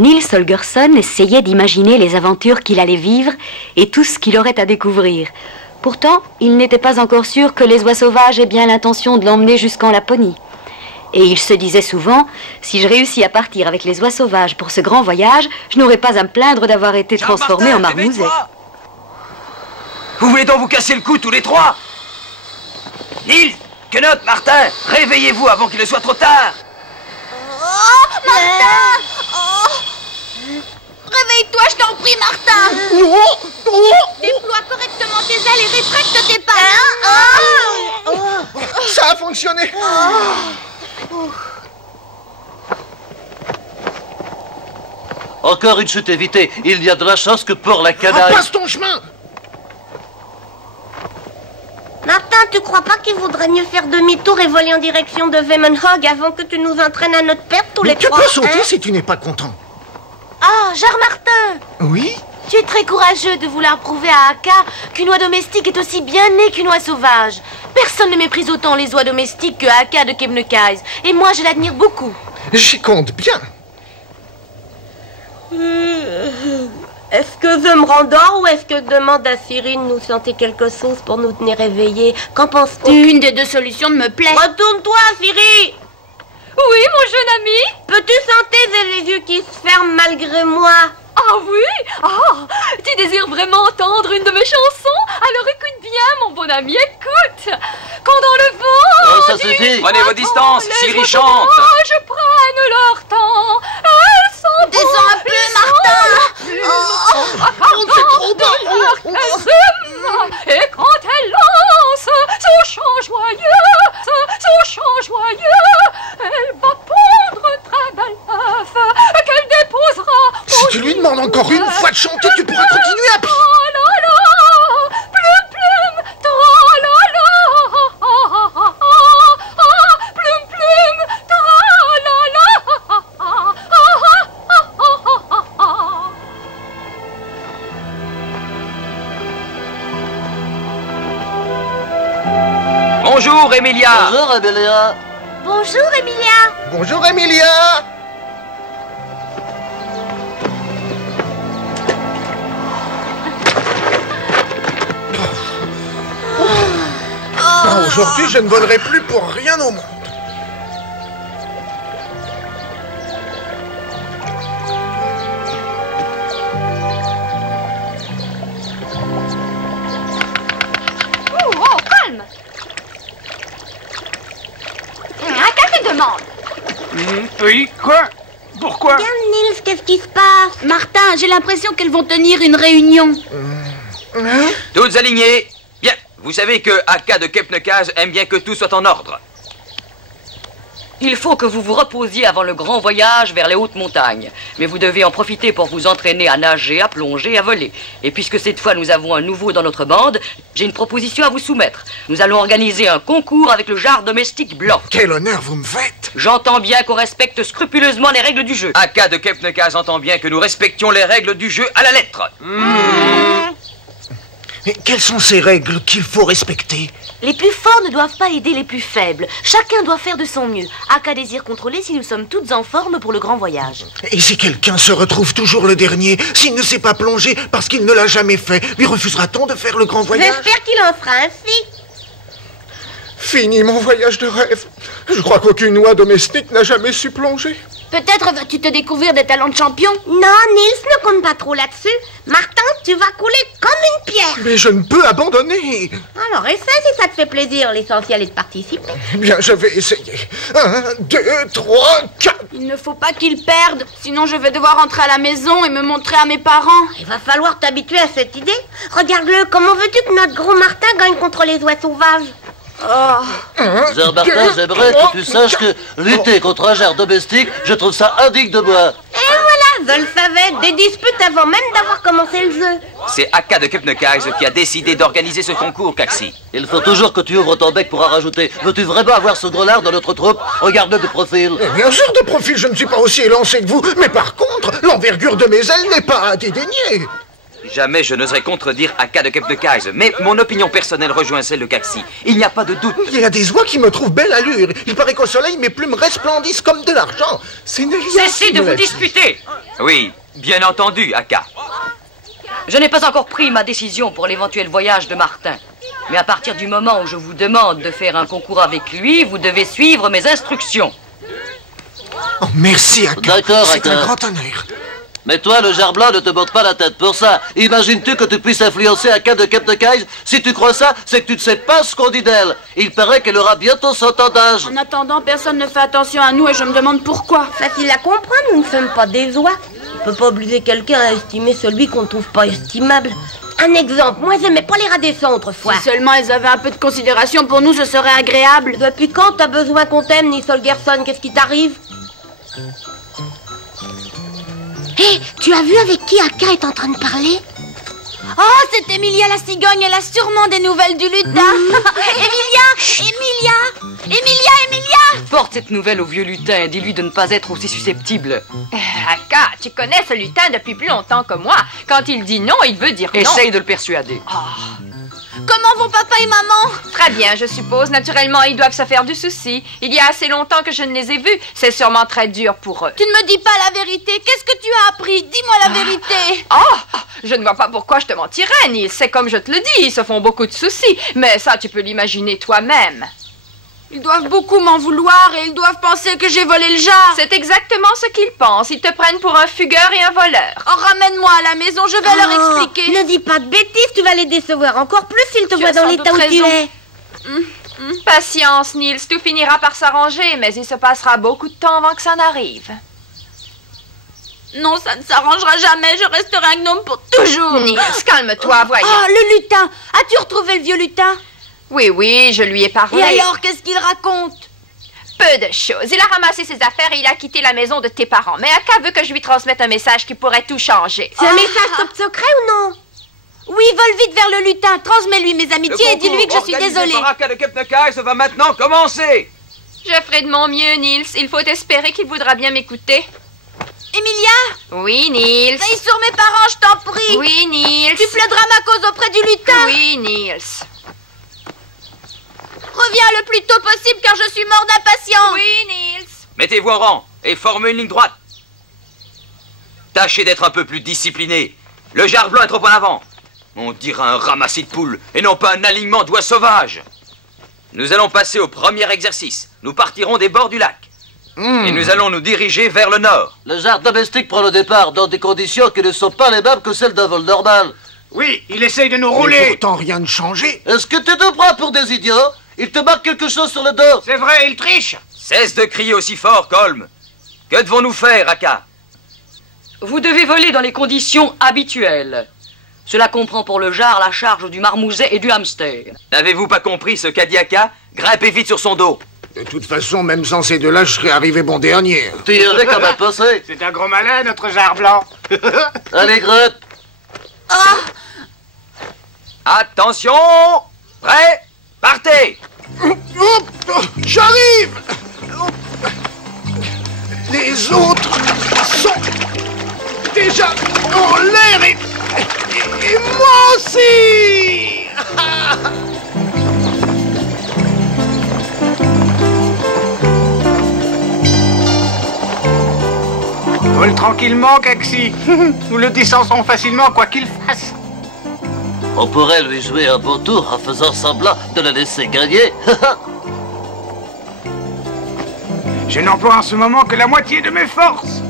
Niels Holgersson essayait d'imaginer les aventures qu'il allait vivre et tout ce qu'il aurait à découvrir. Pourtant, il n'était pas encore sûr que les oies sauvages aient bien l'intention de l'emmener jusqu'en Laponie. Et il se disait souvent, si je réussis à partir avec les oies sauvages pour ce grand voyage, je n'aurai pas à me plaindre d'avoir été transformé en marmouset. Vous voulez donc vous casser le cou tous les trois? Niels, Quenotte, Martin, réveillez-vous avant qu'il ne soit trop tard. Oh, Martin! Oh. Réveille-toi, je t'en prie, Martin! Déploie correctement tes ailes et rétracte tes pattes! Ça a fonctionné! Encore une chute évitée. Il y a de la chance que pour la canaille... Passe ton chemin! Martin, tu crois pas qu'il vaudrait mieux faire demi-tour et voler en direction de Vemenhog avant que tu nous entraînes à notre perte tous les trois? Tu peux sauter si tu n'es pas content. Ah, Jar Martin! Oui? Tu es très courageux de vouloir prouver à Akka qu'une oie domestique est aussi bien née qu'une oie sauvage. Personne ne méprise autant les oies domestiques que Akka de Kebnekaise. Et moi, je l'admire beaucoup. J'y compte bien. Est-ce que je me rendors ou est-ce que je demande à Cyrine nous chanter quelque chose pour nous tenir éveillés? Qu'en penses-tu? Une des deux solutions me plaît. Retourne-toi, Cyrine! Oui, mon jeune ami. Peux-tu chanter J'ai les yeux qui se ferment malgré moi? Ah oui? Ah, tu désires vraiment entendre une de mes chansons? Alors écoute bien, mon bon ami, écoute. Quand dans le vent... Oh, ça suffit. Prenez vos distances, Cyril chante. Je prenne leur temps. Elles sont Descends un peu, Martin! C'est trop beau! Et quand elle lance son chant joyeux, elle va pondre un très bel œuf qu'elle déposera. Si tu lui demandes encore une fois de chanter, tu pourras continuer à pied. Bonjour, Emilia. Bonjour, Emilia. Bonjour, Emilia. Bonjour, Emilia. Aujourd'hui, je ne volerai plus pour rien au monde. Oh, calme. Qu'est-ce que tu demandes? Oui, quoi? Pourquoi? Bien, Niels, qu'est-ce qui se passe? Martin, j'ai l'impression qu'elles vont tenir une réunion. Toutes alignées. Bien, vous savez que Akka de Kebnekaise aime bien que tout soit en ordre. Il faut que vous vous reposiez avant le grand voyage vers les hautes montagnes. Mais vous devez en profiter pour vous entraîner à nager, à plonger, à voler. Et puisque cette fois nous avons un nouveau dans notre bande, j'ai une proposition à vous soumettre. Nous allons organiser un concours avec le jar domestique blanc. Quel honneur vous me faites! J'entends bien qu'on respecte scrupuleusement les règles du jeu. Akka de Kebnekaise entend bien que nous respections les règles du jeu à la lettre. Mais quelles sont ces règles qu'il faut respecter? Les plus forts ne doivent pas aider les plus faibles. Chacun doit faire de son mieux. Akka désire contrôler si nous sommes toutes en forme pour le grand voyage. Et si quelqu'un se retrouve toujours le dernier, s'il ne sait pas plonger parce qu'il ne l'a jamais fait, lui refusera-t-on de faire le grand voyage? J'espère qu'il en fera ainsi. Fini mon voyage de rêve. Je crois qu'aucune oie domestique n'a jamais su plonger. Peut-être vas-tu te découvrir des talents de champion? Non, Niels ne compte pas trop là-dessus. Martin, tu vas couler comme une pierre. Mais je ne peux abandonner. Alors essaie si ça te fait plaisir. L'essentiel est de participer. Eh bien, je vais essayer. 1, 2, 3, 4. Il ne faut pas qu'il perde, sinon je vais devoir rentrer à la maison et me montrer à mes parents. Il va falloir t'habituer à cette idée. Regarde-le, comment veux-tu que notre gros Martin gagne contre les oies sauvages? Jar Martin, j'aimerais que tu saches que lutter contre un jar domestique, je trouve ça indigne de moi. Et voilà, je le savais, des disputes avant même d'avoir commencé le jeu. C'est Akka de Kebnekaise qui a décidé d'organiser ce concours, Kaxi. Il faut toujours que tu ouvres ton bec pour en rajouter. Veux-tu vraiment avoir ce gros lard dans notre troupe? Regarde-le de profil. Bien sûr, de profil, je ne suis pas aussi élancé que vous. Mais par contre, l'envergure de mes ailes n'est pas à dédaigner. Jamais je n'oserais contredire Aka de Kebnekaise, mais mon opinion personnelle rejoint celle de Kaxi. Il n'y a pas de doute. Il y a des oies qui me trouvent belle allure. Il paraît qu'au soleil, mes plumes resplendissent comme de l'argent. C'est une Cessez de vous disputer. Oui, bien entendu, Aka. Je n'ai pas encore pris ma décision pour l'éventuel voyage de Martin. Mais à partir du moment où je vous demande de faire un concours avec lui, vous devez suivre mes instructions. Oh, merci, Aka. D'accord, C'est Aka. un grand honneur. Mais toi, le jar blanc ne te monte pas la tête pour ça. Imagines-tu que tu puisses influencer Aka de Kebnekaise? Si tu crois ça, c'est que tu ne sais pas ce qu'on dit d'elle. Il paraît qu'elle aura bientôt 100 ans d'âge. En attendant, personne ne fait attention à nous et je me demande pourquoi. Facile à comprendre, nous ne sommes pas des oies. On peut pas obliger quelqu'un à estimer celui qu'on ne trouve pas estimable. Un exemple, moi j'aimais pas les radessants autrefois. Si seulement ils avaient un peu de considération pour nous, ce serait agréable. Depuis quand t'as besoin qu'on t'aime, Nicole Gerson? Qu'est-ce qui t'arrive? Hé, tu as vu avec qui Aka est en train de parler? Oh, c'est Emilia la cigogne, elle a sûrement des nouvelles du lutin. Emilia! Porte cette nouvelle au vieux lutin et dis-lui de ne pas être aussi susceptible. Aka, tu connais ce lutin depuis plus longtemps que moi. Quand il dit non, il veut dire non. Essaye de le persuader. Comment vont papa et maman? Très bien, je suppose. Naturellement, ils doivent se faire du souci. Il y a assez longtemps que je ne les ai vus. C'est sûrement très dur pour eux. Tu ne me dis pas la vérité. Qu'est-ce que tu as appris? Dis-moi la vérité. Oh, je ne vois pas pourquoi je te mentirais, Nils. C'est comme je te le dis, ils se font beaucoup de soucis. Mais ça, tu peux l'imaginer toi-même. Ils doivent beaucoup m'en vouloir et ils doivent penser que j'ai volé le jar. C'est exactement ce qu'ils pensent. Ils te prennent pour un fugueur et un voleur. Oh, ramène-moi à la maison, je vais leur expliquer. Ne dis pas de bêtises, tu vas les décevoir encore plus s'ils te Tu voient as dans sans l'état où doute tu raison. es. Patience, Nils. Tout finira par s'arranger, mais il se passera beaucoup de temps avant que ça n'arrive. Non, ça ne s'arrangera jamais. Je resterai un gnome pour toujours. Nils, calme-toi, voyons. Oh, le lutin. As-tu retrouvé le vieux lutin? Oui, je lui ai parlé. Et alors, qu'est-ce qu'il raconte? Peu de choses. Il a ramassé ses affaires et il a quitté la maison de tes parents. Mais Aka veut que je lui transmette un message qui pourrait tout changer. C'est un message top secret ou non? Oui, vole vite vers le lutin. Transmets-lui mes amitiés et dis-lui que je suis désolée. Le Aka de Kebnekaise va maintenant commencer. Je ferai de mon mieux, Nils. Il faut espérer qu'il voudra bien m'écouter. Emilia? Oui, Nils. Veille sur mes parents, je t'en prie. Oui, Nils. Tu plaideras ma cause auprès du lutin. Oui, Nils. Reviens le plus tôt possible car je suis mort d'impatience. Oui, Nils. Mettez-vous en rang et formez une ligne droite. Tâchez d'être un peu plus discipliné. Le jar blanc est trop en avant. On dirait un ramassis de poules et non pas un alignement d'oies sauvages. Nous allons passer au premier exercice. Nous partirons des bords du lac. Et nous allons nous diriger vers le nord. Le jar domestique prend le départ dans des conditions qui ne sont pas les mêmes que celles d'un vol normal. Oui, il essaye de nous Mais rouler. pourtant, rien ne changeait. Est-ce que tu te prends pour des idiots? Il te marque quelque chose sur le dos. C'est vrai, il triche. Cesse de crier aussi fort, Colm. Que devons-nous faire, Aka? Vous devez voler dans les conditions habituelles. Cela comprend pour le jar la charge du marmouset et du hamster. N'avez-vous pas compris ce qu'a dit Aka? Grimpez vite sur son dos. De toute façon, même sans ces deux-là, je serais arrivé bon dernier. Tu y avais quand même pensé. C'est un gros malin, notre jar blanc. Allez, Grotte. Attention! Prêt? Partez! J'arrive! Les autres sont déjà en l'air et moi aussi! Vole tranquillement, Kaxi. Nous le descendrons facilement, quoi qu'il fasse. On pourrait lui jouer un beau tour en faisant semblant de le laisser gagner. Je n'emploie en ce moment que la moitié de mes forces.